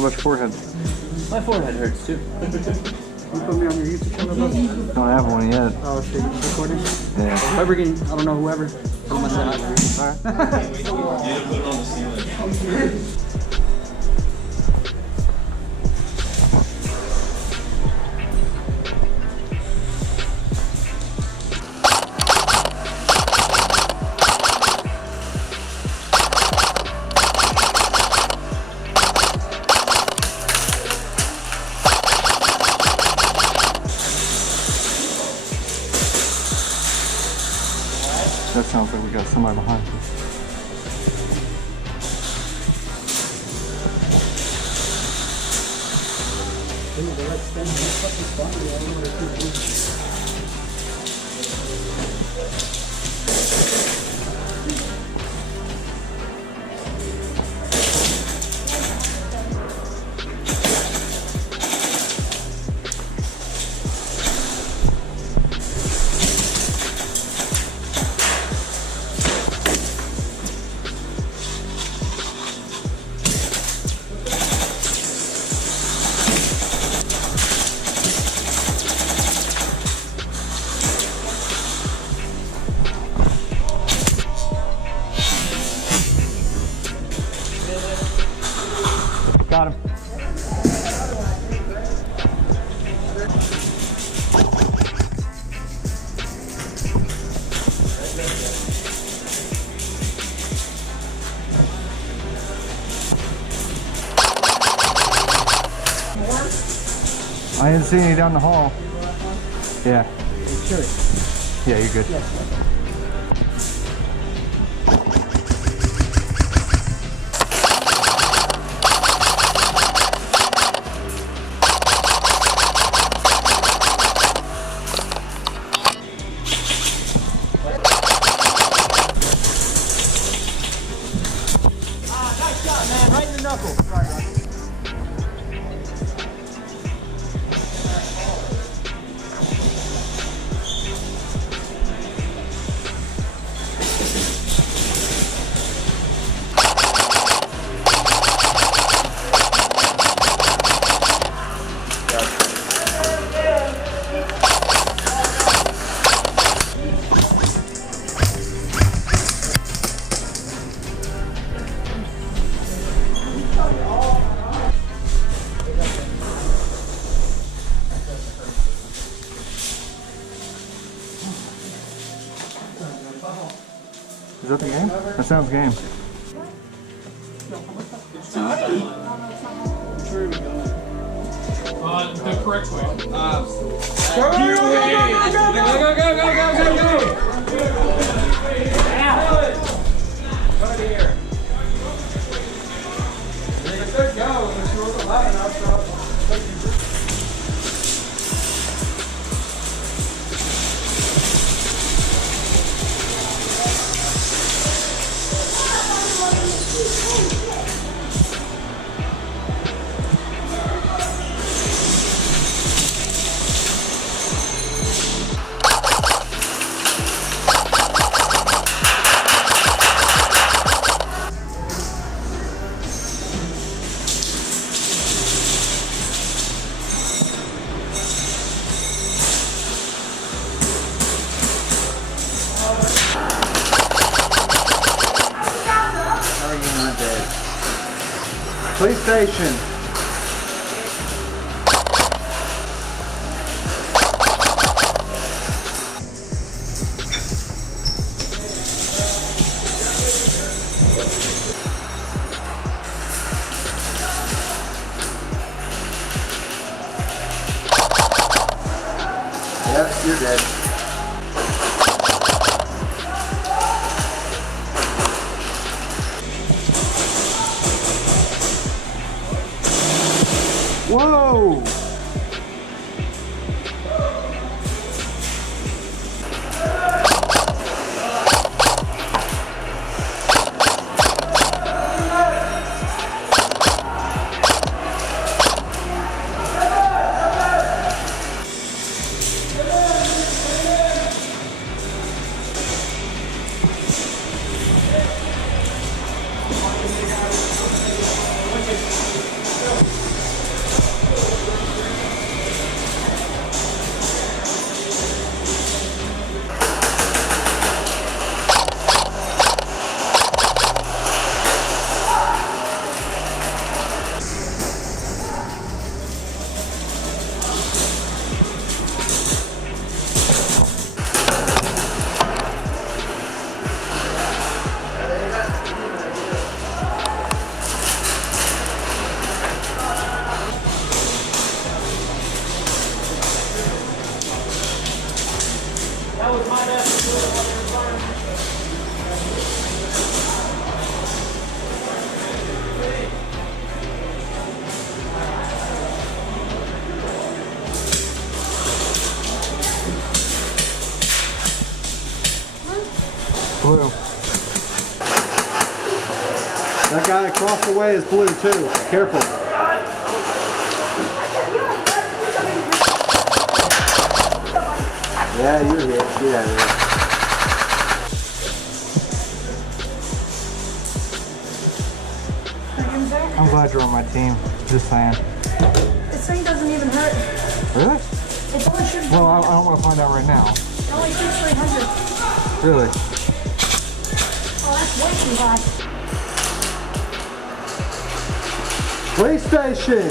What about your forehead? My forehead hurts too. You put me on your YouTube channel, bro? Don't have one yet. Oh shit, you recording? Yeah. Whoever can, I don't know, whoever. Tell them I said hi. Alright. You need to put it on the ceiling. That sounds like we got somebody behind us. Got him. I didn't see any down the hall. Yeah. Sure. Yeah, you're good. Yes. Man, right in the knuckle. Sorry, guys. Is that the game? That sounds game. The correct way. Go, go, go, go, go, go, Police station. Yep, you're dead. Whoa! blue. That guy across the way is blue too. Careful. Yeah, you're here. Get out of here. I'm glad you're on my team. Just saying. This thing doesn't even hurt. Really? It's only shooting. Well, I don't want to find out right now. It only shoots 300. Really? Oh, that's way too high. PlayStation.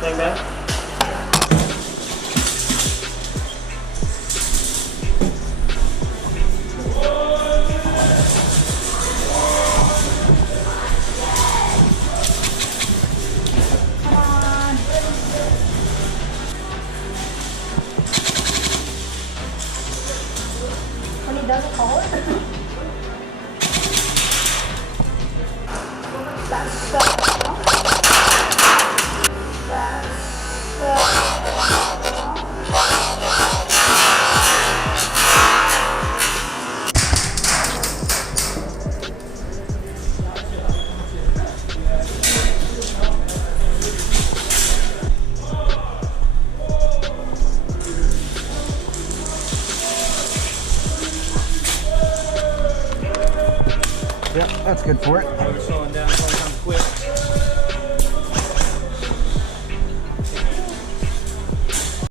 Thing back? Come on. When he doesn't call it. That's Yeah, that's good for it. We're slowing down.